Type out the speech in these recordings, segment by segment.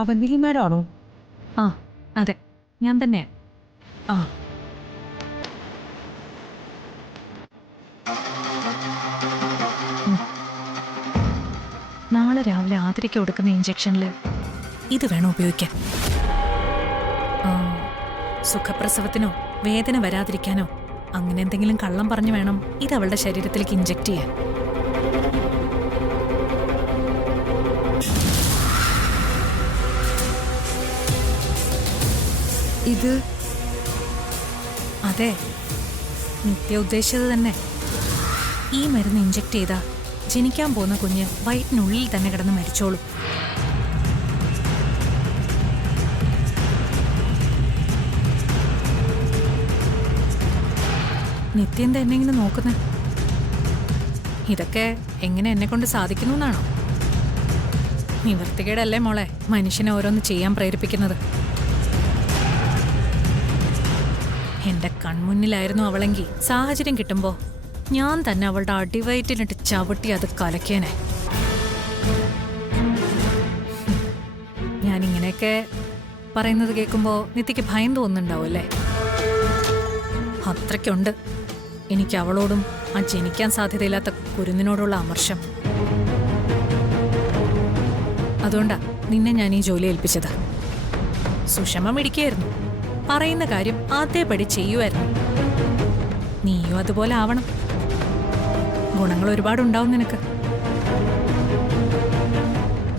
അവന്തിക മാഡാണോ? ആ അതെ, ഞാൻ തന്നെയാ. ആ നാളെ രാവിലെ ആതിരയ്ക്ക് കൊടുക്കുന്ന ഇഞ്ചക്ഷനിൽ ഇത് വേണം ഉപയോഗിക്കാൻ. ആ, സുഖപ്രസവത്തിനോ വേദന വരാതിരിക്കാനോ അങ്ങനെ എന്തെങ്കിലും കള്ളം പറഞ്ഞു വേണം ഇത് അവളുടെ ശരീരത്തിലേക്ക് ഇഞ്ചക്ട് ചെയ്യാൻ. ഇത് അതെ, നിത്യ ഉദ്ദേശിച്ചത് തന്നെ. ഈ മരുന്ന് ഇഞ്ചക്ട് ചെയ്താ ജനിക്കാൻ പോകുന്ന കുഞ്ഞ് വയറ്റിനുള്ളിൽ തന്നെ കിടന്ന് മരിച്ചോളും. നിത്യ എന്താ എന്നെ ഇങ്ങനെ നോക്കുന്നത്? ഇതൊക്കെ എങ്ങനെ എന്നെ കൊണ്ട് സാധിക്കുന്നു എന്നാണോ? നിവർത്തികേടല്ലേ മോളെ മനുഷ്യനെ ഓരോന്ന് ചെയ്യാൻ പ്രേരിപ്പിക്കുന്നത്. എന്റെ കൺമുന്നിലായിരുന്നു അവളെങ്കിൽ സാഹചര്യം കിട്ടുമ്പോ ഞാൻ തന്നെ അവളുടെ അടിവയറ്റിലിട്ട് ചവിട്ടി അത് കലക്കേനെ. ഞാനിങ്ങനെയൊക്കെ പറയുന്നത് കേൾക്കുമ്പോ നിത്യക്ക് ഭയം തോന്നുന്നുണ്ടാവും അല്ലേ? അത്രയ്ക്കുണ്ട് എനിക്ക് അവളോടും ആ ജനിക്കാൻ സാധ്യതയില്ലാത്ത കുരുന്നിനോടുള്ള അമർഷം. അതുകൊണ്ടാ നിന്നെ ഞാൻ ഈ ജോലി ഏൽപ്പിച്ചത്. സുഷമ മിടിക്കായിരുന്നു, പറയുന്ന കാര്യം അതേപടി ചെയ്യുമായിരുന്നു. നീയും അതുപോലെ ആവണം. ഗുണങ്ങൾ ഒരുപാടുണ്ടാവും നിനക്ക്.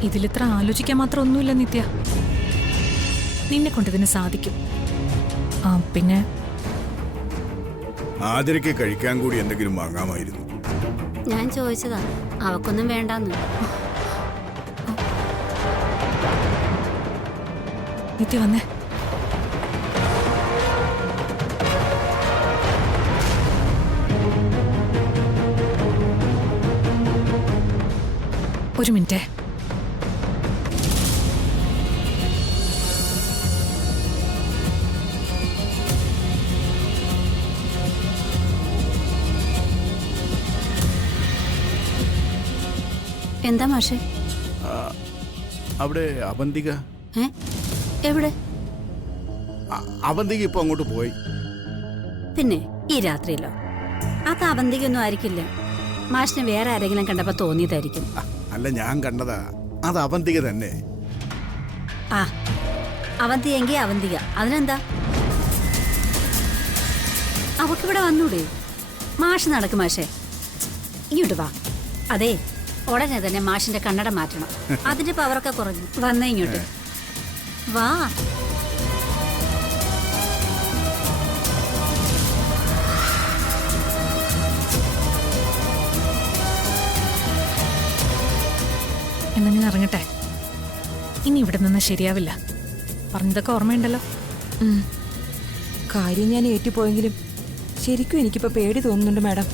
ഇതിലിത്ര ആലോചിക്കാൻ മാത്രം ഒന്നുമില്ല നിത്യ. നിന്നെ കൊണ്ടിതിന് സാധിക്കും. ആ പിന്നെ ആതിരയ്ക്ക് കഴിക്കാൻ കൂടി എന്തെങ്കിലും വാങ്ങാമായിരുന്നു. ഞാൻ ചോദിച്ചതാ, അവക്കൊന്നും വേണ്ടാന്ന്. നിത്യ വന്നേ. ഒരു മിനിറ്റ്. എന്താ മാഷേ? അവിടെ അവന്തിക എവിടെ? അവന്തിക ഇപ്പൊ അങ്ങോട്ട് പോയി. പിന്നെ ഈ രാത്രിയിലോ? അത് അവന്തികൊന്നും ആയിരിക്കില്ല. മാഷിന് വേറെ ആരെങ്കിലും കണ്ടപ്പോ തോന്നിയതായിരിക്കും. അല്ല, ഞാൻ കണ്ടതാ. അത് അവന്തിക തന്നെ. ആ, അവന്തിയെങ്കിൽ അവന്തിക, അതിനെന്താ? അവക്കിവിടെ വന്നൂടെ? മാഷ് നടക്കും മാഷേ. ഇങ്ങോട്ട് വാ. അതെ, ഉടനെ തന്നെ മാഷിന്റെ കണ്ണട മാറ്റണം. അതിന്റെ പവറൊക്കെ കുറഞ്ഞു. വന്നേ ഇങ്ങോട്ട് വാ. എന്നാ ഞാൻ ഇറങ്ങട്ടെ. ഇനി ഇവിടെ നിന്ന് ശരിയാവില്ല. പറഞ്ഞതൊക്കെ ഓർമ്മയുണ്ടല്ലോ. കാര്യം ഞാൻ ഏറ്റുപോയെങ്കിലും ശരിക്കും എനിക്കിപ്പോ പേടി തോന്നുന്നുണ്ട് മാഡം.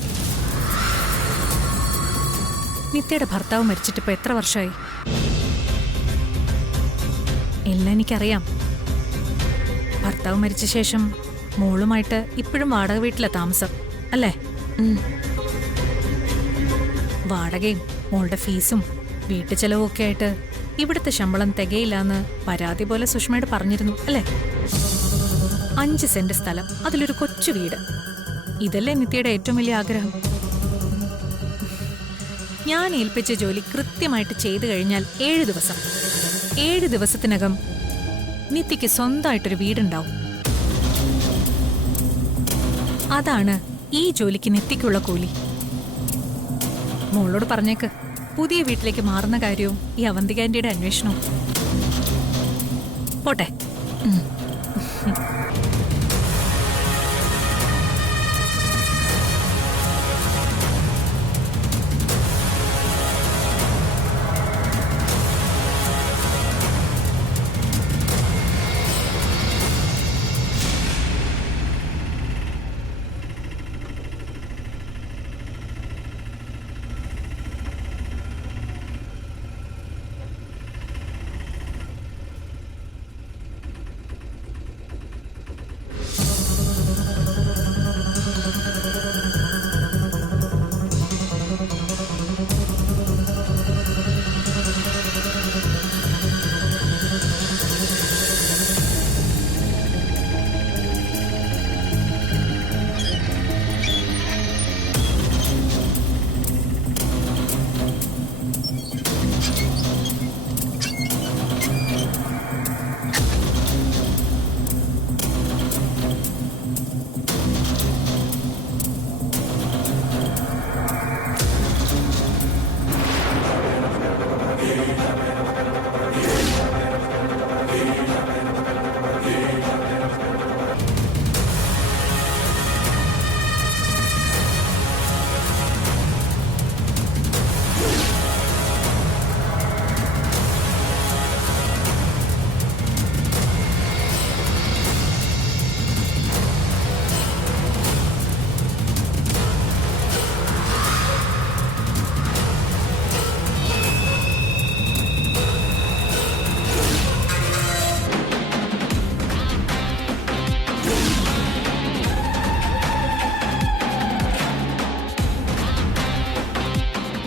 നിത്യയുടെ ഭർത്താവ് മരിച്ചിട്ടിപ്പോ എത്ര വർഷമായി? എല്ലാം എനിക്കറിയാം. ഭർത്താവ് മരിച്ച ശേഷം മോളുമായിട്ട് ഇപ്പോഴും വാടക വീട്ടിലെ താമസം അല്ലേ? വാടകയും മോളുടെ ഫീസും വീട്ടു ചെലവും ഒക്കെ ആയിട്ട് ഇവിടുത്തെ ശമ്പളം തികയില്ലാന്ന് പരാതി പോലെ സുഷമയോട് പറഞ്ഞിരുന്നു അല്ലേ? 5 സെന്റ് സ്ഥലം, അതിലൊരു കൊച്ചു വീട്. ഇതല്ലേ നിത്യയുടെ ഏറ്റവും വലിയ ആഗ്രഹം. ഞാൻ ഏൽപ്പിച്ച ജോലി കൃത്യമായിട്ട് ചെയ്തു കഴിഞ്ഞാൽ 7 ദിവസത്തിനകം നിത്യയ്ക്ക് സ്വന്തമായിട്ടൊരു വീടുണ്ടാവും. അതാണ് ഈ ജോലിക്ക് നിത്യയ്ക്കുള്ള കൂലി. മോളോട് പറഞ്ഞേക്ക്, പുതിയ വീട്ടിലേക്ക് മാറുന്ന കാര്യവും ഈ അവന്തികാന്റിയുടെ അന്വേഷണവും. പോട്ടെ.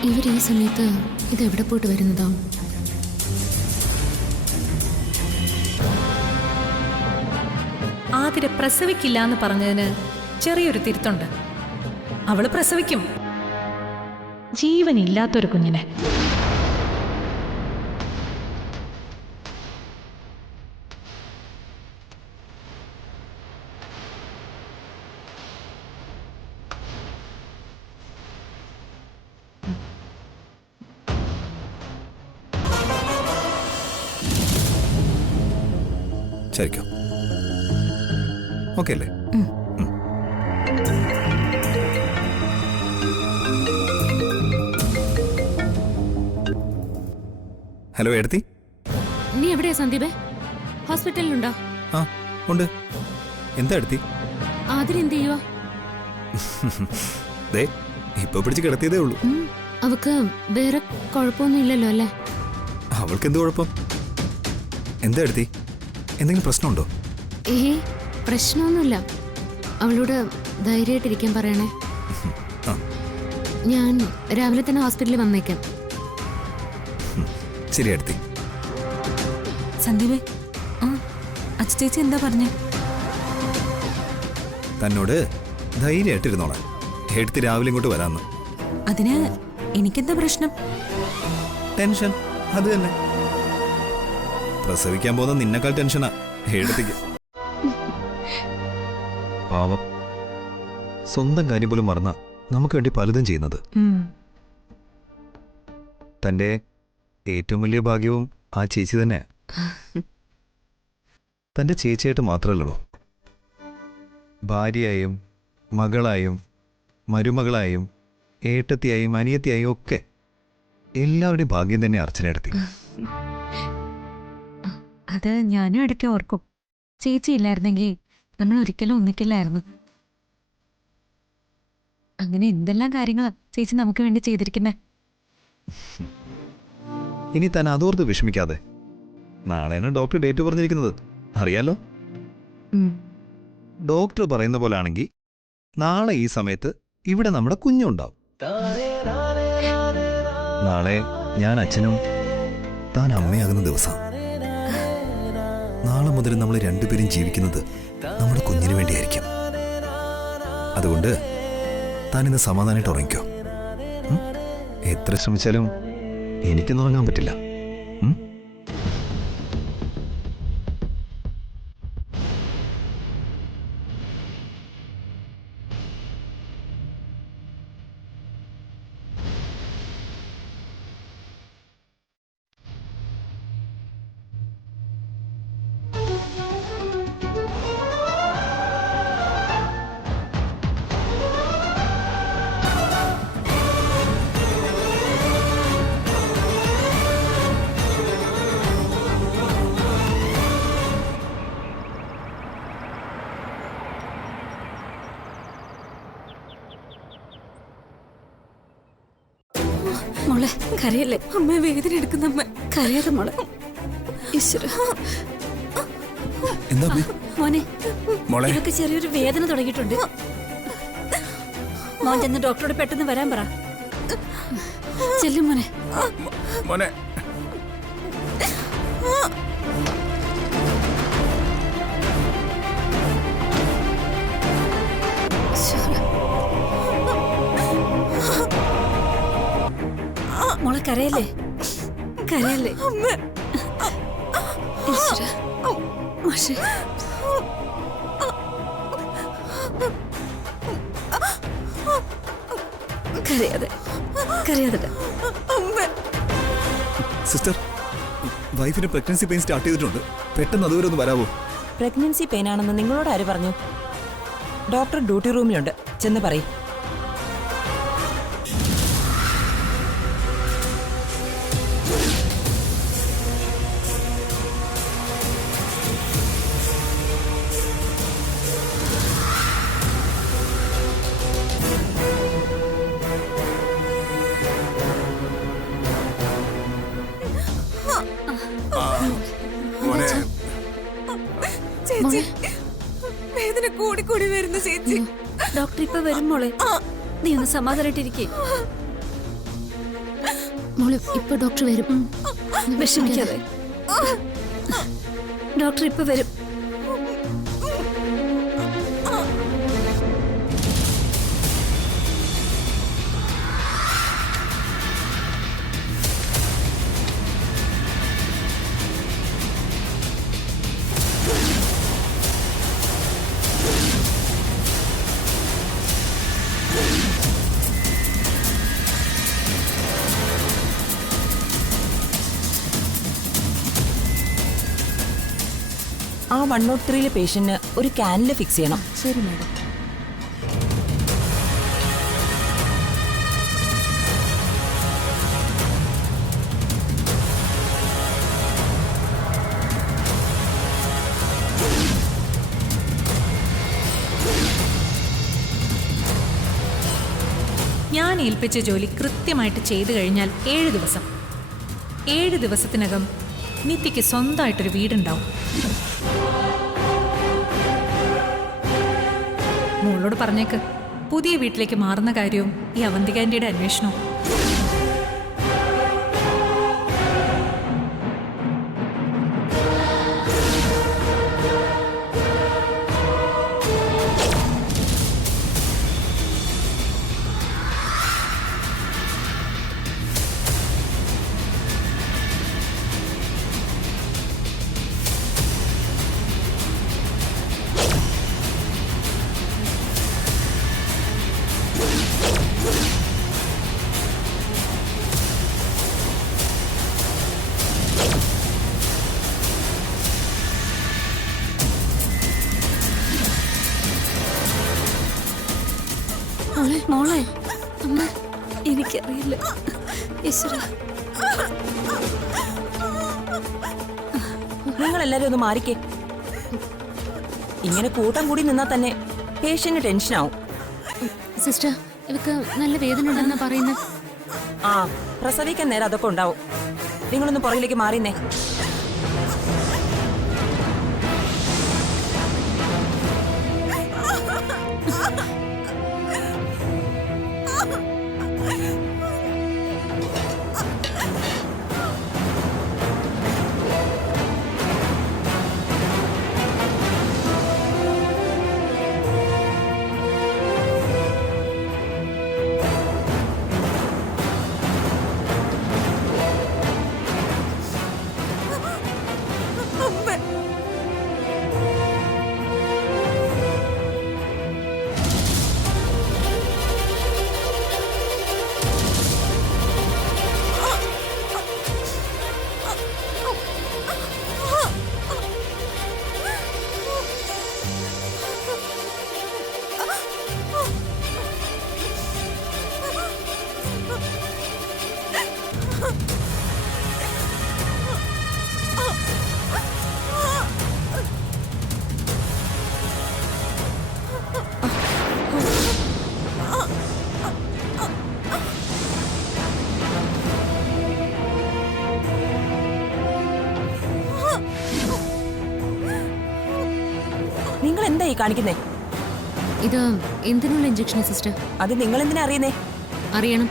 ഇവർ ഈ സമയത്ത് ഇത് എവിടെ പോയിട്ട് വരുന്നതാ? ആതിര പ്രസവിക്കില്ല എന്ന് പറഞ്ഞതിന് ചെറിയൊരു തിരുത്തുണ്ട്. അവള് പ്രസവിക്കും, ജീവനില്ലാത്തൊരു കുഞ്ഞിനെ. ശരിക്കോ? ഓക്കെ അല്ലേ? ഹലോ എടുത്തി. നീ എവിടെയാ സന്ദീപേ? ഹോസ്പിറ്റലിലുണ്ടോ? ആ ഉണ്ട്. എന്താ എടുത്തി? ആതിര എന്ത് ചെയ്യുവാ? ദേ ഇപ്പൊ പിടിച്ച് കിടത്തിയതേ ഉള്ളൂ. അവക്ക് വേറെ കുഴപ്പമൊന്നും ഇല്ലല്ലോ അല്ലേ? അവൾക്ക് എന്ത് കുഴപ്പം? എന്താ എടുത്തി? എന്തെങ്കിലും പ്രശ്നമുണ്ടോ? പ്രശ്നമൊന്നുമില്ല. അവളോട് ധൈര്യമായിട്ടിരിക്കാൻ പറയണേ. ഞാൻ രാവിലെ തന്നെ ഹോസ്പിറ്റലിൽ വന്നേക്കാം. ശരി എടുത്തി. സന്ദീപേ, അച്ഛേച്ചി എന്താ പറഞ്ഞേ? തന്നോട് ധൈര്യമായിട്ടിരുന്നോളാം. എടുത്തി രാവിലെ ഇങ്ങോട്ട് വരാമെന്ന്. അതിന് എനിക്കെന്താ പ്രശ്നം? ടെൻഷൻ അത് തന്നെ. പ്രസവിക്കാൻ പോകുന്ന നിന്നെക്കാൾ ടെൻഷനാ എടുത്തിക്ക്. പാവം, സ്വന്തം കാര്യം പോലും മറന്ന നമുക്ക് വേണ്ടി പലതും ചെയ്യുന്നത്. തൻ്റെ ഏറ്റവും വലിയ ഭാഗ്യവും ആ ചേച്ചി തന്നെ. തൻ്റെ ചേച്ചിയായിട്ട് മാത്രമല്ലല്ലോ, ഭാര്യയായും മകളായും മരുമകളായും ഏട്ടത്തിയായും അനിയത്തിയായും ഒക്കെ എല്ലാവരുടെയും ഭാഗ്യം തന്നെ അർച്ചനയെടുത്തി. അത് ഞാനും ഇടയ്ക്ക് ഓർക്കും. ചേച്ചി ഇല്ലായിരുന്നെങ്കിൽ നമ്മൾ ഒരിക്കലും ഒന്നിക്കില്ലായിരുന്നു. അങ്ങനെ എന്തെല്ലാം കാര്യങ്ങളാ ചേച്ചി നമുക്ക് വേണ്ടി ചെയ്തിരിക്കുന്നേ. ഇനി താൻ അതോർത്ത് വിഷമിക്കാതെ. നാളെയാണ് ഡോക്ടർ ഡേറ്റ് പറഞ്ഞിരിക്കുന്നത്, അറിയാലോ. ഡോക്ടർ പറയുന്ന പോലെ ആണെങ്കിൽ നാളെ ഈ സമയത്ത് ഇവിടെ നമ്മുടെ കുഞ്ഞുണ്ടാവും. നാളെ ഞാൻ അച്ഛനും താൻ അമ്മയാകുന്ന ദിവസം. നാളെ മുതൽ നമ്മൾ രണ്ടുപേരും ജീവിക്കുന്നത് നമ്മുടെ കുഞ്ഞിന് വേണ്ടിയായിരിക്കും. അതുകൊണ്ട് താനിന്ന് സമാധാനമായിട്ട് ഉറങ്ങിക്കോ. എത്ര ശ്രമിച്ചാലും എനിക്കൊന്നും ഉറങ്ങാൻ പറ്റില്ല. മോളെ കരയല്ലേ? അമ്മ വേദന എടുക്കുന്ന കരയാതെ മോളെ. ഈശ്വര. എന്താ മോനെ, മോളെ ഇവക്ക് ചെറിയൊരു വേദന തുടങ്ങിയിട്ടുണ്ട്. മോൻ ചെന്ന് ഡോക്ടറോട് പെട്ടെന്ന് വരാൻ പറ. ചെല്ലും മോനെ. മോനെ മോളെ കരയല്ലേ? കരയല്ലേ? ഈശ്വര. മാഷേ, കരയാതെ കരയാതെ. സിസ്റ്റർ, വൈഫിന് പ്രഗ്നൻസി പെയിൻ സ്റ്റാർട്ട് ചെയ്തിട്ടുണ്ട്. പെട്ടെന്ന് അതുവരെ ഒന്ന് വരാവോ? പ്രഗ്നൻസി പെയിൻ ആണെന്ന് നിങ്ങളോട് ആര് പറഞ്ഞു? ഡോക്ടർ ഡ്യൂട്ടി റൂമിലുണ്ട്, ചെന്ന് പറയും. മോളെ, വേദന കൂടി കൂടി വരുന്നു ചേച്ചി. ഡോക്ടർ ഇപ്പൊ വരും മോളെ. നീ ഒന്ന് സമാധാനായിട്ടിരിക്കേ. മോള് ഇപ്പൊ ഡോക്ടർ വരും. വിഷമിക്കാതെ. ഡോക്ടർ ഇപ്പൊ വരും. ആ 103 പേഷ്യന്റിന് ഒരു ക്യാനില് ഫിക്സ് ചെയ്യണം. ശരി മാഡം. ഞാൻ ഏൽപ്പിച്ച ജോലി കൃത്യമായിട്ട് ചെയ്തു കഴിഞ്ഞാൽ 7 ദിവസം, 7 ദിവസത്തിനകം നിത്യയ്ക്ക് സ്വന്തമായിട്ടൊരു വീടുണ്ടാവും. മോളോട് പറഞ്ഞേക്ക്, പുതിയ വീട്ടിലേക്ക് മാറുന്ന കാര്യവും ഈ അവന്തികാന്റിയുടെ അന്വേഷണവും. മോളെ, അമ്മ, എനിക്കറിയില്ല. ഈശ്വരാ, നിങ്ങൾ എല്ലാരും ഒന്ന് മാറിക്കേ. ഇങ്ങനെ കൂട്ടം കൂടി നിന്നാൽ തന്നെ പേഷ്യന്റ് ടെൻഷനാവും. സിസ്റ്റർ, ഇവക്ക് നല്ല വേദന ഉണ്ടെന്നാ പറയുന്നത്. ആ, പ്രസവിക്കാൻ നേരം അതൊക്കെ ഉണ്ടാവും. നിങ്ങളൊന്ന് പുറകിലേക്ക് മാറിന്നേ. നിങ്ങൾ എന്തായി കാണിക്കുന്നേ? ഇത് എന്തിനുള്ള ഇഞ്ചക്ഷൻ സിസ്റ്റർ? അത് നിങ്ങൾ എന്തിനാ അറിയുന്നേ? അറിയണം.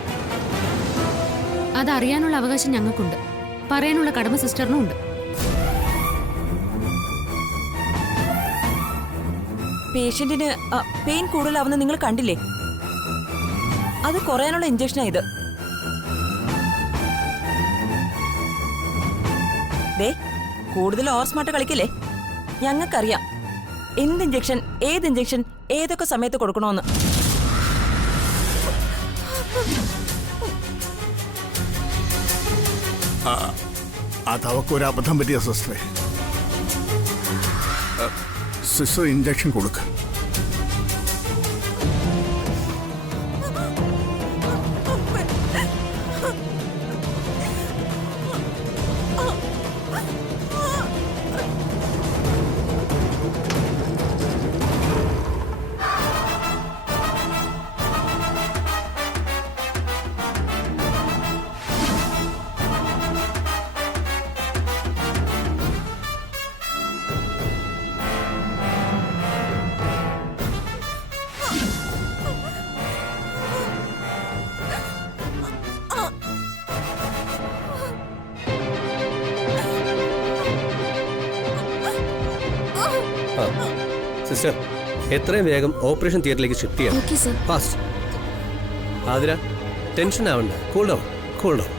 അതറിയാനുള്ള അവകാശം ഞങ്ങൾക്കുണ്ട്, പറയാനുള്ള കടമ സിസ്റ്ററിനും ഉണ്ട്. പേഷ്യന്റിന് പെയിൻ കൂടുതലാവുന്ന നിങ്ങൾ കണ്ടില്ലേ? അത് കുറയാനുള്ള ഇഞ്ചക്ഷനാ ഇത്. ദേ, കൂടുതൽ ഓവർ സ്മാർട്ട് കളിക്കില്ലേ? ഞങ്ങൾക്കറിയാം എന്ത് ഇഞ്ചക്ഷൻ, ഏത് ഇഞ്ചക്ഷൻ, ഏതൊക്കെ സമയത്ത് കൊടുക്കണമെന്ന്. അത് അവക്കൊരു അബദ്ധം പറ്റിയ സിസ്റ്ററെ. സിസ്റ്റർ ഇഞ്ചക്ഷൻ കൊടുക്ക. സിസ്റ്റർ എത്രയും വേഗം ഓപ്പറേഷൻ തിയേറ്ററിലേക്ക് ഷിഫ്റ്റ് ചെയ്യണം. Okay sir. Fast. Athira, tension ആവണ്ട. Cool down, cool down.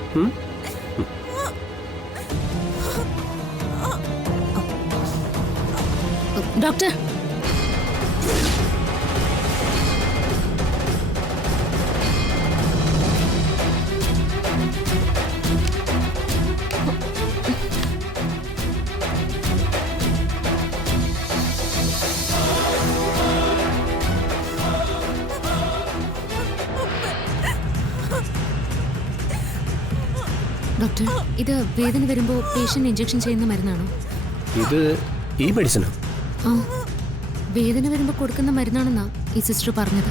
Doctor, doctor, ഇത് വേദന വരുമ്പോ പേഷ്യന്റ് ഇഞ്ചക്ഷൻ ചെയ്യുന്ന മരുന്നാണോ? ഇത് ഈ മെഡിസിനോ? ആ, വേദന വരുമ്പോ കൊടുക്കുന്ന മരുന്നാണെന്നാ ഈ സിസ്റ്റർ പറഞ്ഞത്.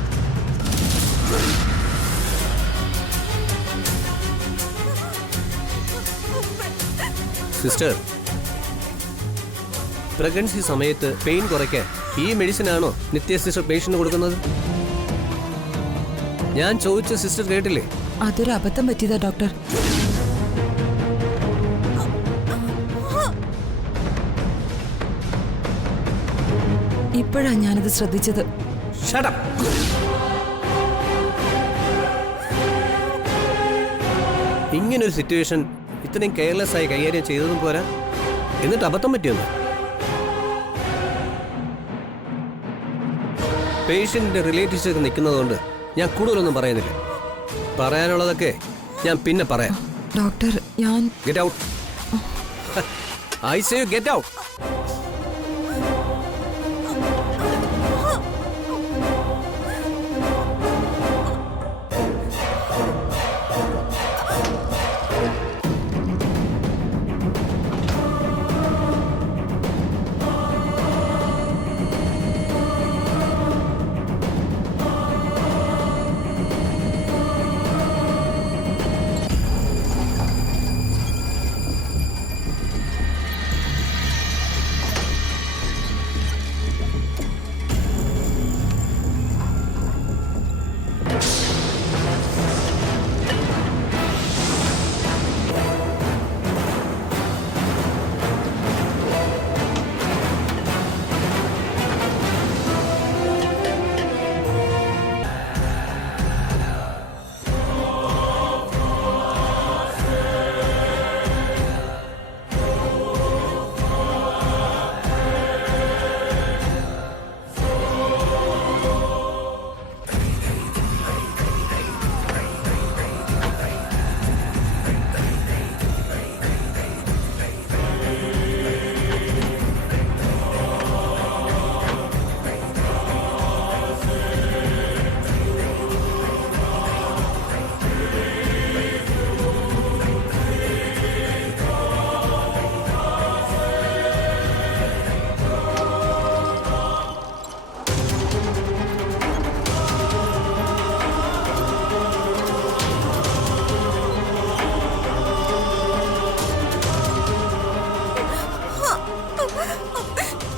സിസ്റ്റർ, പ്രഗ്നൻസി സമയത്ത് പെയിൻ കുറയ്ക്കാൻ ഈ മെഡിസിൻ ആണോ നിത്യ സിസ്റ്റർ പേഷ്യന്റ് കൊടുക്കുന്നത്? ഞാൻ ചോദിച്ച സിസ്റ്റർ കേട്ടില്ലേ? അതൊരു അബദ്ധം പറ്റിയതാ ഡോക്ടർ. ഇപ്പോഴാ ഞാനത് ശ്രദ്ധിച്ചത്. Shut up. ഇങ്ങനൊരു സിറ്റുവേഷൻ ഇത്രയും കെയർലെസ് ആയി കൈകാര്യം ചെയ്തതും പോരാ, എന്നിട്ട് അബദ്ധം പറ്റിയൊന്നു. പേഷ്യന്റിന്റെ റിലേറ്റീവ്സ് ഒക്കെ നിൽക്കുന്നതുകൊണ്ട് ഞാൻ കൂടുതലൊന്നും പറയുന്നില്ല. പറയാനുള്ളതൊക്കെ ഞാൻ പിന്നെ പറയാം. ഡോക്ടർ, ഞാൻ get out. I say you get out.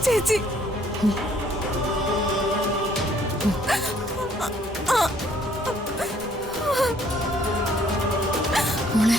ചേച്ചി, മോളെ